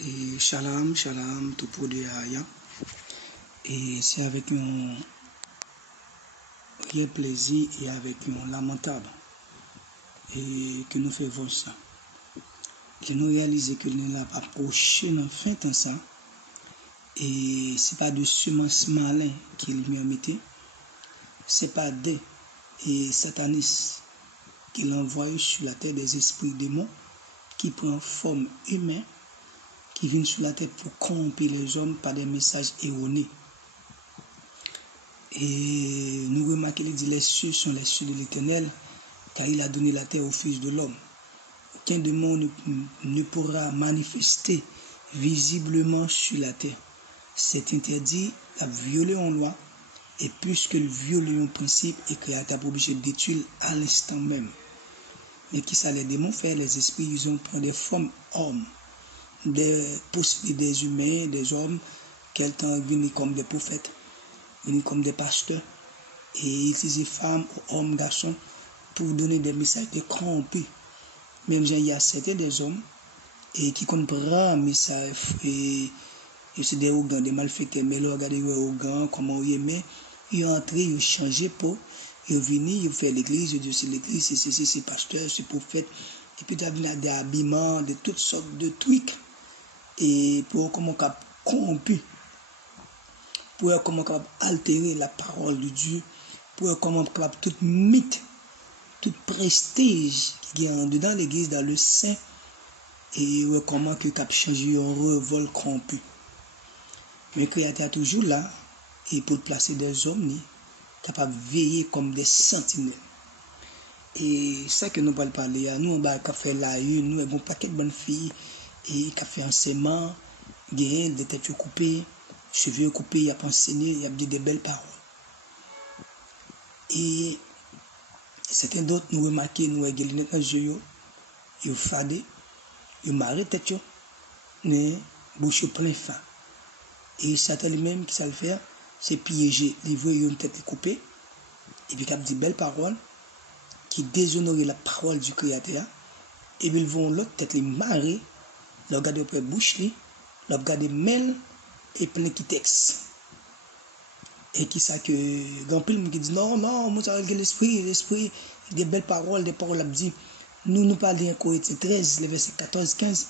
Et shalom, shalom, tout pour Dieu. Et c'est avec un réel plaisir et avec un lamentable et que nous faisons ça. Et nous réalisons que nous n'avons pas approché dans fin de ça. Et ce n'est pas de semence malin qu'il m'a mis. Ce n'est pas des satanistes qu'il envoie sur la terre des esprits démons qui prennent forme humaine, qui viennent sur la terre pour corrompre les hommes par des messages erronés. Et nous remarquons qu'il dit les cieux sont les cieux de l'Éternel, car il a donné la terre au Fils de l'homme. Aucun démon ne pourra manifester visiblement sur la terre. C'est interdit à violer en loi, et plus que le violer en principe, et créateur est obligé de détruire à l'instant même. Mais qui ça les démons fait? Les esprits, ils ont pris des formes hommes, des humains, des hommes, quelqu'un venus comme des prophètes, venus comme des pasteurs, et ils utilisent femmes, hommes, garçons, pour donner des messages de corrompus. Même il y a certains des hommes et qui comprennent un message et c'est des organes, des malfaiteurs, mais ils regardent les organes, comment ils aiment, ils entrent, ils changent pour, ils viennent, ils font l'église, ils disent c'est l'église, c'est pasteur, c'est prophète, et puis ils ont des habillements, de toutes sortes de trucs, et pour comment corrompu, pour comment altérer la parole de Dieu, pour comment tout mythe, tout prestige qui est dedans l'église, dans le sein, et comment que cap changer en revol corrompu. Mais le Créateur est toujours là, et pour placer des hommes capables de veiller comme des sentinelles. Et ça que nous allons parler, nous on va faire la une, nous avons un paquet de bonnes filles, et qui fait enseignement, des têtes coupées, cheveux coupés, il y a enseigné, il y a dit des belles paroles. Et certains d'autres nous remarquons, nous avons des dans les yeux, ils fadent, ils marrent tête, mais bouche plein fin. Et Satan lui-même qui ça le faire, c'est piéger, livrer une tête coupée, et puis qui a dit belles paroles, qui déshonorent la parole du Créateur, et puis ils vont l'autre tête les marrer, leur garder auprès de bouche, leur garder mail et plein qui texte. Et qui ça que grand pile qui dit non, moi ça l'esprit, des belles paroles, des paroles a dit, nous parlons en Corinthiens 13, le verset 14-15,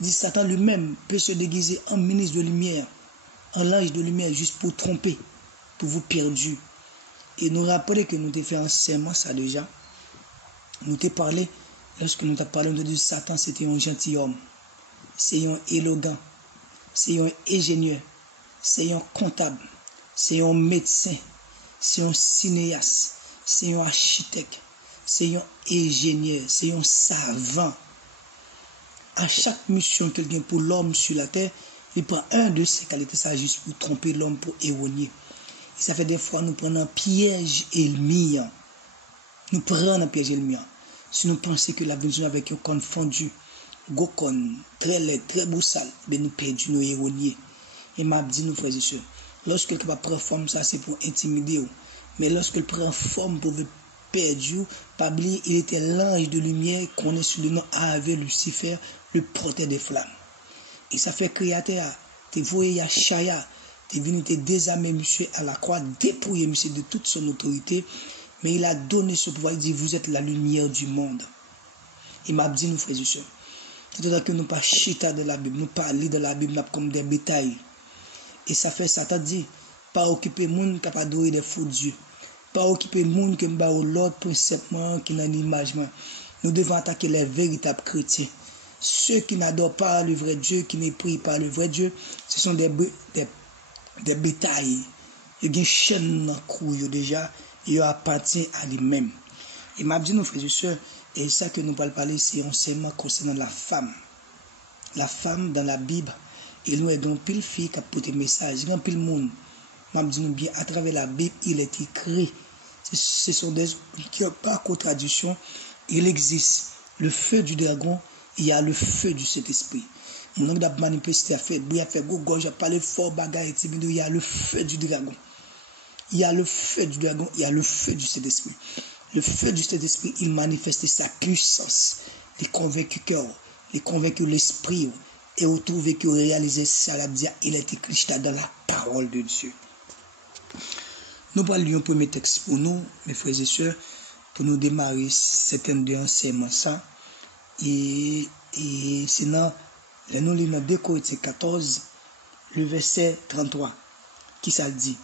dit Satan lui-même peut se déguiser en ministre de lumière, en ange de lumière, juste pour tromper, pour vous perdre. Et nous rappelons que nous avons fait un serment ça déjà. Nous avons parlé, lorsque nous avons parlé de Satan, c'était un gentilhomme, c'est un élégant, c'est un ingénieur, c'est un comptable, c'est un médecin, c'est un cinéaste, c'est un architecte, c'est un ingénieur, c'est un savant. À chaque mission qu'il y a pour l'homme sur la terre, il prend un de ces qualités, ça juste pour tromper l'homme, pour erroner. Et ça fait des fois, nous prenons un piège et le mien. Nous prenons un piège et le mien. Si nous pensons que la vision avec un confondu, gokon, très laid, très boussal, ben nous perdons, nous erronés. Et m'a dit, nous frères et sœurs, lorsque quelqu'un prend forme, ça c'est pour intimider. Mais lorsqu'il prend forme pour perdre, pas oublier, il était l'ange de lumière qu'on est sous le nom Ave Lucifer, le porteur des flammes. Et ça fait Créateur, tu voyais à Chaya, tu es venu te désarmer monsieur à la croix, dépouiller monsieur de toute son autorité, mais il a donné ce pouvoir, il dit vous êtes la lumière du monde. Il m'a dit nous frères et sœurs, c'est-à-dire que nous pas chita de la Bible, nous pas lire de la Bible comme des bétails. Et ça fait ça t'a dit, pas occuper monde qui pas adorer des faux dieux, pas occuper monde qui ba l'autre principalement qui n'a l'image. Nous devons attaquer les véritables chrétiens. Ceux qui n'adorent pas le vrai Dieu, qui ne prient pas le vrai Dieu, ce sont des bétails. Il y a une chaîne dans le cou déjà, il appartient à lui-même. Et m'a dit nos frères et sœurs, et ça que nous allons parler, c'est enseignement concernant la femme. La femme dans la Bible, il nous aide un pile fille qui a porté message, un pile monde. M'a dit nous bien, à travers la Bible, il est écrit. Ce sont des qui n'ont pas contradiction. Il existe le feu du dragon, il y a le feu du Saint-Esprit. Mon oncle a manifesté à faire, il a fait gauche, il a parlé fort, bagaille, il y a le feu du dragon. Il y a le feu du dragon, il y a le feu du Saint-Esprit. Le feu du Saint-Esprit, il manifeste sa puissance, il convainc le cœur, il convainc l'esprit, Et vous trouvez que vous réalisez ça, la dire, il est écrit dans la parole de Dieu. Nous parlons un premier texte pour nous, mes frères et sœurs, pour nous démarrer certains de enseignements ça. Et c'est dans, nous lisons dans 2 Corinthiens 14, le verset 33, qui ça dit.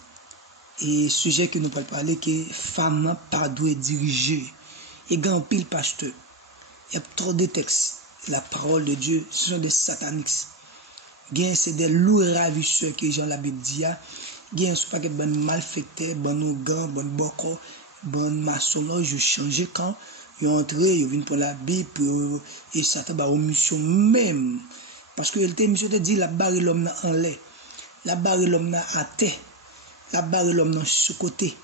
Et sujet que nous parlons parler, que femme pas doit diriger. Et grand pile pasteur. Il y a trop de textes. La parole de Dieu, ce sont des sataniques. C'est des loups ravisseurs que Jean la Bible dit. Gen sou pa ke bon malfecteur, bon ougan, bon boko, bon maçon, je change quand ils entre, ils viennent pour la Bible et Satan ba mission même parce que il mission te dit la barre l'homme en l'air, la barre l'homme à terre, la barre l'homme sur côté,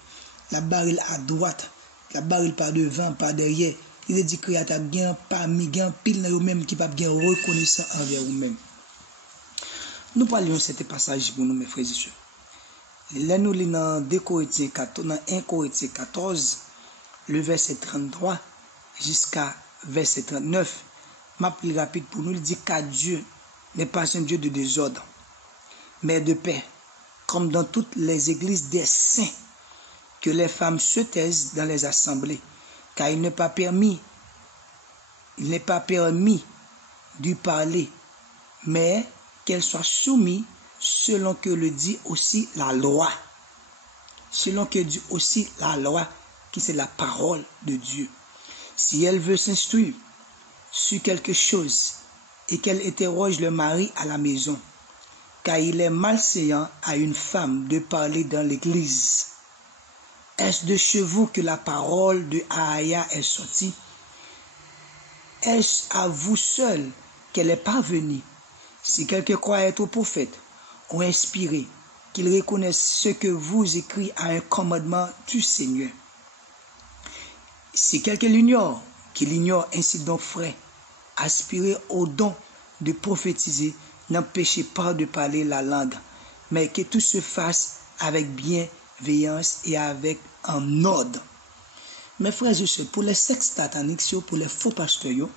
la barre à droite, la barre pas devant, pas derrière. Il dit créateur gain parmi gain pile dans eux même qui pas gain reconnaissant envers eux-mêmes. Nous parlions cet passage pour nous mes frères et sœurs. Là, nous lisons dans 2 Corinthiens 14, dans 1 Corinthiens 14, le verset 33 jusqu'à verset 39. Ma plus rapide pour nous, il dit qu'à Dieu n'est pas un Dieu de désordre, mais de paix, comme dans toutes les églises des saints, que les femmes se taisent dans les assemblées, car il n'est pas permis de parler, mais qu'elles soient soumises selon que le dit aussi la loi. Selon que dit aussi la loi, qui c'est la parole de Dieu. Si elle veut s'instruire sur quelque chose et qu'elle interroge le mari à la maison, car il est malséant à une femme de parler dans l'église. Est-ce de chez vous que la parole de Ahaya est sortie? Est-ce à vous seul qu'elle est parvenue? Si quelqu'un croit être au prophète, ou inspiré, qu'il reconnaisse ce que vous écrit à un commandement du Seigneur. Si quelqu'un l'ignore, qu'il ignore. Ainsi donc, frère, aspirez au don de prophétiser, n'empêchez pas de parler la langue, mais que tout se fasse avec bienveillance et avec un ordre. Mes frères et sœurs, pour les sectes sataniques, pour les faux pasteurs,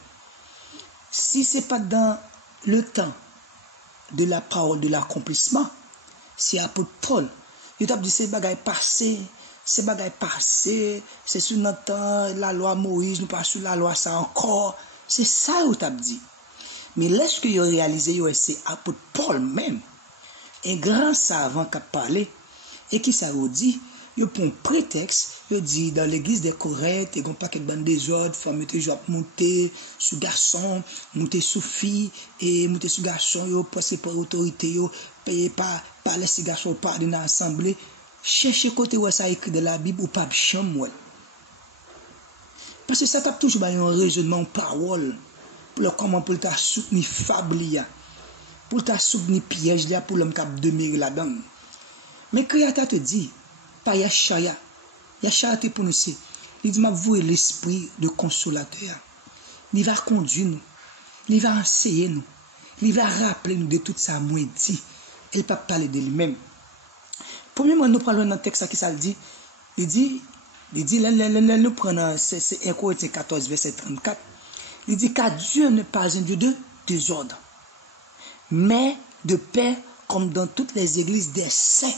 si ce n'est pas dans le temps de la parole de l'accomplissement, c'est apôtre Paul. Il t'a dit c'est bagaille passé, c'est sur notre temps, la loi Moïse, nous pas sur la loi ça encore. C'est ça il t'a dit. Mais lorsque il a réalisé, c'est apôtre Paul même, un grand savant qui a parlé, et qui ça dit, il prend un prétexte, il dit dans l'église des Corinthes, il n'y a pas quelques bandes désordre, il faut monter sur garçon, monter sur fille, et monter sur garçon, il passer par autorité, payer par les garçons, par dans l'assemblée. Cherchez côté où ça écrit de la Bible ou pas chambre. Parce que ça tape toujours un raisonnement parole, pour comment pour ta soutenir fablia, pour ta soutenir piège là, pour l'homme qui a demeurer là-dedans. Mais Créateur te dit, pas Yachaya te prononcer. Il dit, m'a voué l'esprit de consolateur. Il va conduire nous, il va enseigner nous, il va rappeler nous de tout ça, moi dit. Il ne peut pas parler de lui-même. Premièrement, nous parlons dans le texte qui ça dit, nous prenons, c'est 1 Corinthiens 14, verset 34. Il dit qu'à Dieu n'est pas un Dieu de désordre, mais de paix, comme dans toutes les églises des saints.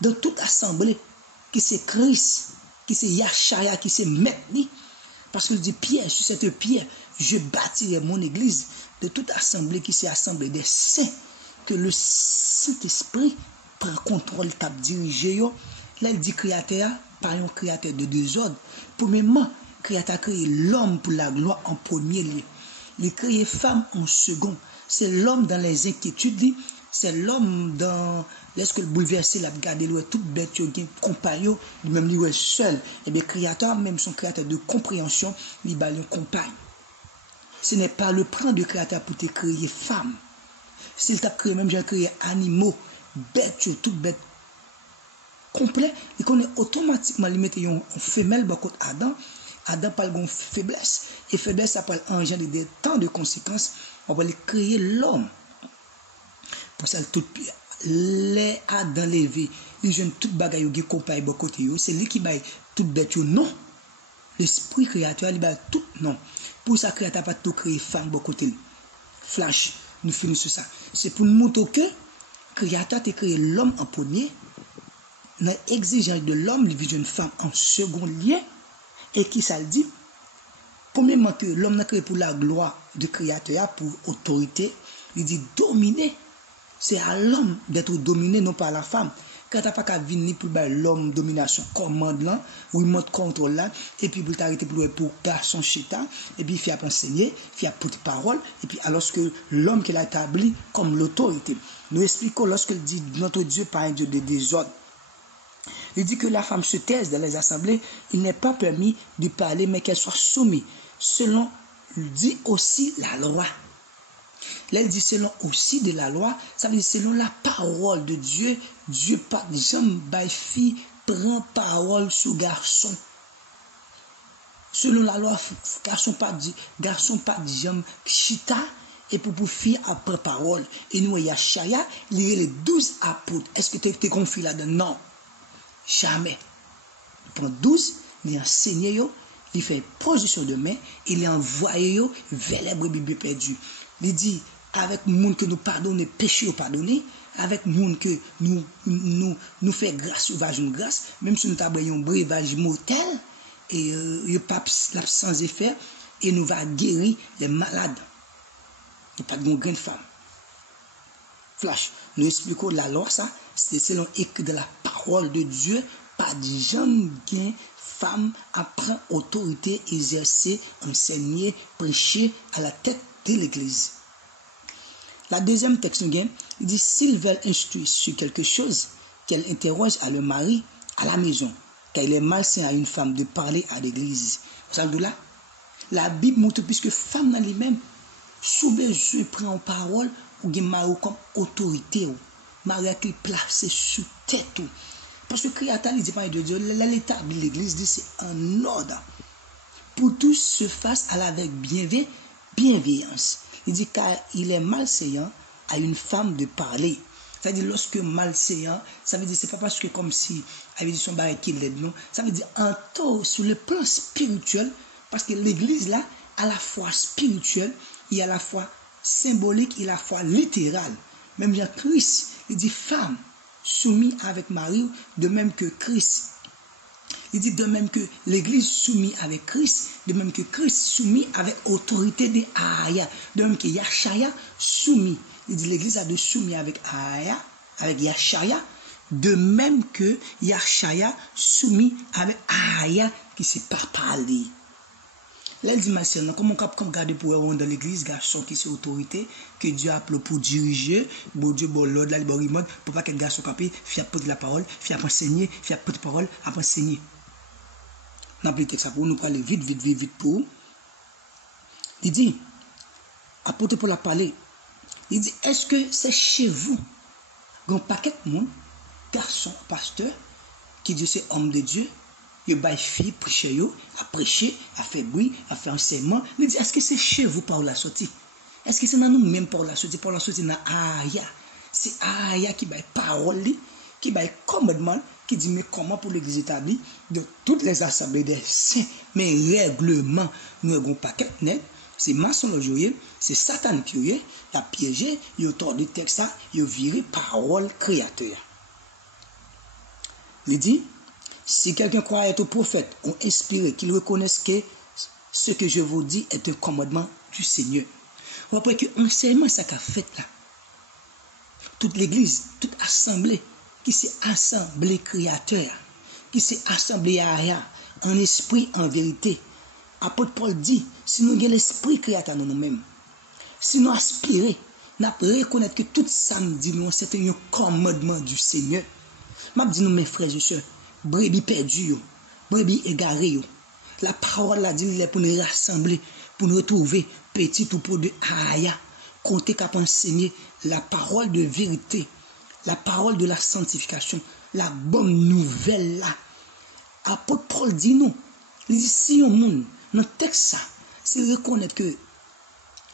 Dans toute assemblée, qui c'est Christ, qui c'est Yachaya, qui c'est Metni, parce qu'il dit Pierre, sur cette pierre, je bâtirai mon église. De toute assemblée qui c'est assemblée des saints, que le Saint-Esprit prend contrôle, tape diriger. Là, il dit créateur, pas un créateur de désordre. Premièrement, créateur a créé l'homme pour la gloire en premier lieu. Il a créé femme en second. C'est l'homme dans les inquiétudes, c'est l'homme dans lorsque le bouleversé l'a regardé le toute bête yo gen compagnon même lui seul et bien créateur même son créateur de compréhension il ba une compagne. Ce n'est pas le plan de créateur pour te créer femme. S'il t'a créé même j'ai créé animaux bête tout bête complet, il connaît automatiquement lui mettre une femelle ba côté Adam pas une faiblesse et faiblesse ça parle engendre des temps de conséquences on va créer l'homme. Pour ça tout les Adam levé ils jeune toute bagaille yo compagnie bon côté yo c'est lui qui bail toute bête yo non l'esprit créateur il bail tout non pour ça créateur pas tout créer femme bon côté flash, nous finissons ça. C'est pour nous montrer que le Créateur a créé l'homme en premier, dans l'exigence de l'homme, il vit une femme en second lieu, et qui ça le dit? Premièrement, que l'homme n'a créé pour la gloire du Créateur, pour autorité, il dit dominer. C'est à l'homme d'être dominé, non pas à la femme. Quand tu n'as pas qu'à venir pour l'homme domination, commande là, ou il monte contrôle là, et puis pour t'arrêter pour garçon chita, et puis il fait enseigner, il fait petite parole, et puis alors que l'homme qu'il a établi comme l'autorité. Nous expliquons lorsqu'il dit notre Dieu pas un Dieu de désordre. Il dit que la femme se taise dans les assemblées, il n'est pas permis de parler, mais qu'elle soit soumise, selon, il dit aussi la loi. Là, il dit selon aussi de la loi, ça veut dire selon la parole de Dieu, Dieu pas jamais fille prend parole sur garçon. Selon la loi, garçon pas dit jamais chita et pour fille après parole. Et nous, il y a Chaya, il y a les 12 apôtres. Est-ce que tu es confié là-dedans? Non. Jamais. Il prend 12, il enseigne, il fait position de main, il envoie vers les brebis perdues. Il dit, avec monde que nous pardonnons, péché pardonné, avec monde que nous fait grâce ou vage grâce, même si nous avons un breuvage mortel, et il pas sans effet, et nous va guérir les malades. Il n'y a pas de grande femme. Flash, nous expliquons la loi, ça, c'est selon écrit de la parole de Dieu, pas de jeune gain, femme apprend autorité, exercer, enseigner, prêcher à la tête de l'église. La deuxième texte, il dit, s'ils veulent instruire sur quelque chose, qu'elle interroge à le mari à la maison, car il est malsain à une femme de parler à l'église. Vous savez là? La Bible montre puisque femme dans lui-même, sous besoin prend en parole, ou bien mari comme autorité, mari qui place sur tête. Parce que le Créateur, il dit pas de Dieu, l'état de l'église dit c'est un ordre. Pour tous se fasse à avec bienveillance. Il dit car il est malséant à une femme de parler. Ça veut dire lorsque malséant, ça veut dire c'est pas parce que comme si avait dit son bail qui l'aide, non. Ça veut dire en tout sur le plan spirituel, parce que l'église là, à la fois spirituelle et à la fois symbolique et à la fois littérale. Même bien Christ, il dit femme soumise avec Marie, de même que Christ. Il dit de même que l'église soumise avec Christ, de même que Christ soumis avec autorité de Aya, de même que Yachaya soumis. Il dit l'église a de soumis avec Aya, avec Yachaya, de même que Yachaya soumis avec Aya qui ne sait pas parler. Là, il dit, ma sœur, comment on peut garder pour dans l'église, garçon qui c'est autorité, que Dieu a appelé pour diriger, bon Dieu, bon l'ordre, la liberté, pour pas qu'un garçon capé, faire de la parole, faire enseigner, faire de parole, après enseigner. On a pris ça pour nous parler vite pour. Il dit, apportez pour la parler. Il dit, est-ce que c'est chez vous, un paquet de monde, garçon, pasteur, qui dit c'est homme de Dieu, il y a fille, prêcher, à prêcher, à faire bruit, à faire enseignement. Il dit, est-ce que c'est chez vous par la sortie? Est-ce que c'est dans nous-mêmes par la sortie? Par la sortie, dans Aya. C'est Aya qui va parole, qui va commandement, qui dit, mais comment pour l'église établie, de toutes les assemblées des saints, mais règlement, nous avons pas paquet net, c'est maçonnerie, c'est Satan qui a piégé, il a tordu texte, il a viré parole créateur. Il dit, si quelqu'un croit être prophète ou inspiré, qu'il reconnaisse que ce que je vous dis est un commandement du Seigneur. On voit que l'enseignement, ça qu'a fait là. Toute l'église, toute assemblée, qui s'est assemblée créateur, qui s'est assemblée en esprit, en vérité. Apôtre Paul dit, si nous avons l'esprit créateur dans nous-mêmes, si nous aspirons, nous reconnaître que tout samedi, c'est un commandement du Seigneur. Je dis nous, mes frères et sœurs, brebis perdus, brebis égarés, la parole a dit pour nous rassembler, pour nous retrouver petit ou pour de Aya, compter qu'à enseigner la parole de vérité, la parole de la sanctification, la bonne nouvelle là. Apôtre Paul dit nous, il dit si on monde, dans le texte ça, s'il reconnaît que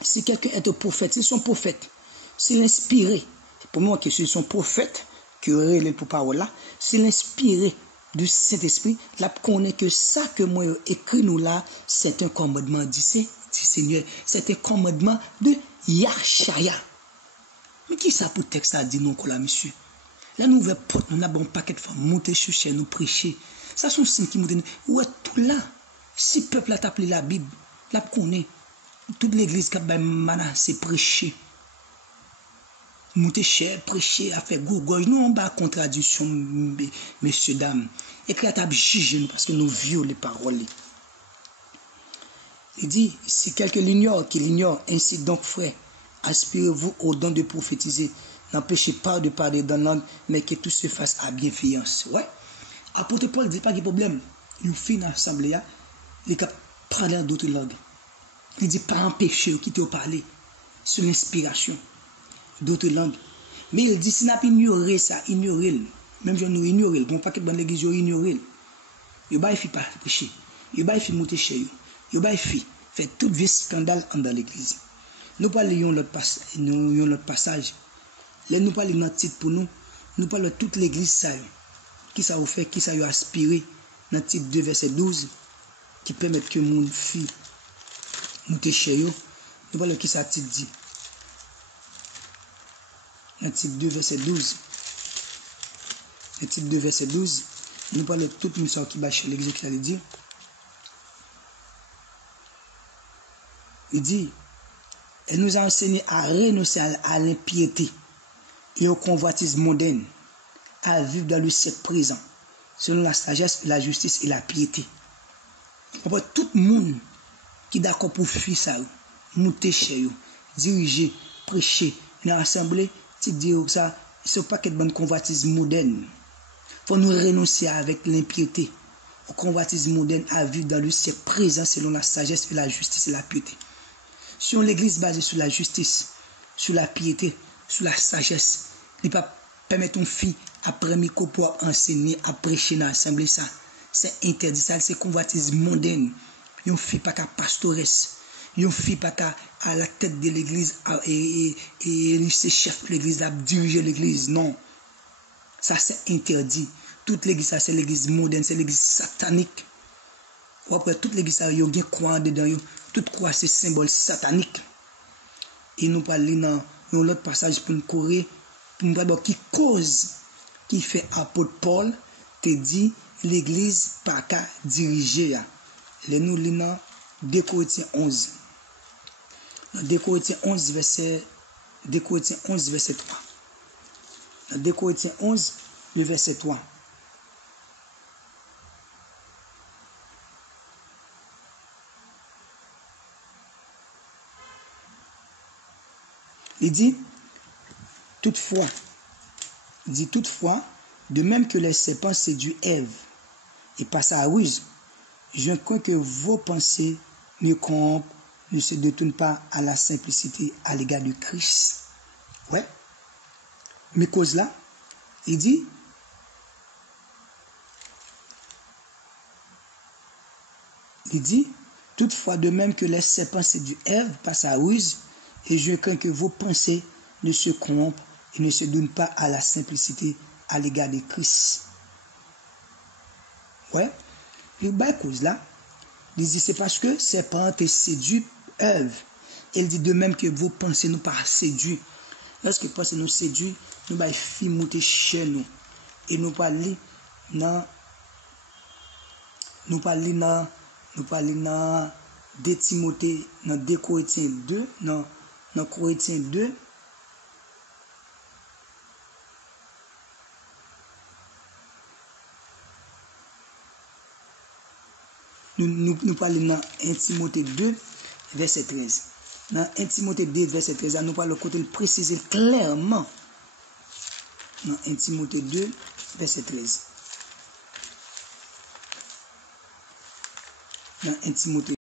si quelqu'un est un prophète, c'est son prophète, s'il inspiré, pour moi que c'est son prophète, qui aurait les paroles là, s'il inspiré du Saint-Esprit, là connaît que ça que moi écrit nous là, c'est un commandement du dit Seigneur, c'est un commandement de Yachaya. Mais qui ça pour texte a dit non, là, monsieur? Là, nous ouvrons porte, nous avons un paquet de femmes, monter chercher, nous prêcher. Ça, sont signes qui nous disent, ouais, tout là, si le peuple a appelé la Bible, la connaît, toute l'église qui a c'est prêcher. Monter cher, prêcher, à faire gourgouille. Nous, on va contradiction, messieurs, dames. Et que la juge nous parce que nous violons les paroles. Il dit, si quelqu'un l'ignore, qu'il l'ignore, ainsi donc, frère, aspirez-vous au don de prophétiser. N'empêchez pas de parler dans langue, mais que tout se fasse à bienveillance. Ouais. Apôtre Paul ne dit pas de problème. Il fait une assemblée, il parle d'autres langues. Il dit pas empêcher qui te parler sur l'inspiration d'autres langues. Mais il dit si n'a pas ignoré ça, ignoré. Même si nous ignorons, bon paquet dans l'église, ignoré. Il va pas prêcher. Il va pas monter chez eux. Il va faire tout vieux scandale dans l'église. Nous parlons l'autre passage. Là, nous parlons dans le titre pour nous. Nous parlons de toute l'église, ça, qui ça vous fait, qui ça vous aspiré, dans le titre 2, verset 12, qui permet que mon fille monte chez eux. Nous parlons de qui ça titre dit. Dans le titre 2, verset 12. Le titre 2, verset 12, nous parlons de toute mission qui bat chez l'église, qui allait dire. Il dit, elle nous a enseigné à renoncer à l'impiété et au convoitisme moderne, à vivre dans le siècle présent, selon la sagesse, la justice et la piété. Tout le monde qui est d'accord pour fuir ça, monter chez eux, diriger, prêcher, dans l'assemblée, tu dis ça, c'est pas qu'être bon convoitisme moderne. Il faut nous renoncer avec l'impiété, au convoitisme moderne, à vivre dans le siècle présent, selon la sagesse et la justice et la piété. Si on l'église basée sur la justice, sur la piété, sur la sagesse, il ne peut pas permettre une fille après micro pour enseigner, à prêcher dans l'assemblée, ça. C'est interdit, ça, c'est convoitisme mondaine. Une fille pas qu'à pastoresse, une fille pas qu'à à la tête de l'église et c'est chef de l'église, à diriger l'église. Non. Ça, c'est interdit. Toute l'église, ça, c'est l'église mondaine, c'est l'église satanique. Ou après, toute l'église, ça, il y a une croix dedans. Toute croix, c'est symbole satanique. Et nous parlons dans l'autre passage pour nous courir, pour nous parler qui cause, qui fait apôtre Paul, te dit l'église pas qu'à diriger. Les nous lisons 2 Corinthiens 11. 2 Corinthiens 11, verset 3. 2 Corinthiens 11, le verset 3. Il dit, toutefois, de même que les serpents séduisent Ève et passent à ruse, je crains que vos pensées ne corrompent, ne se détournent pas à la simplicité à l'égard de Christ. Ouais. Mais cause là, il dit, toutefois, de même que les serpents séduisent Ève, passent à ruse, et je crains que vos pensées ne se corrompent et ne se donnent pas à la simplicité à l'égard de Christ. Ouais. Le bas cause là, il dit c'est parce que serpent te séduit Ève. Il dit de même que vos pensées nous pas séduit. Lorsque pensées nous séduit, nous va fi monter chez nous et nous parler dans 2 Timothée, dans 2 Corinthiens 2, dans Corinthiens 2. Nous parlons dans 1 Timothée 2, verset 13. Dans 1 Timothée 2, verset 13, nous parlons côté préciser clairement. Dans 1 Timothée 2, verset 13. Dans 1 Timothée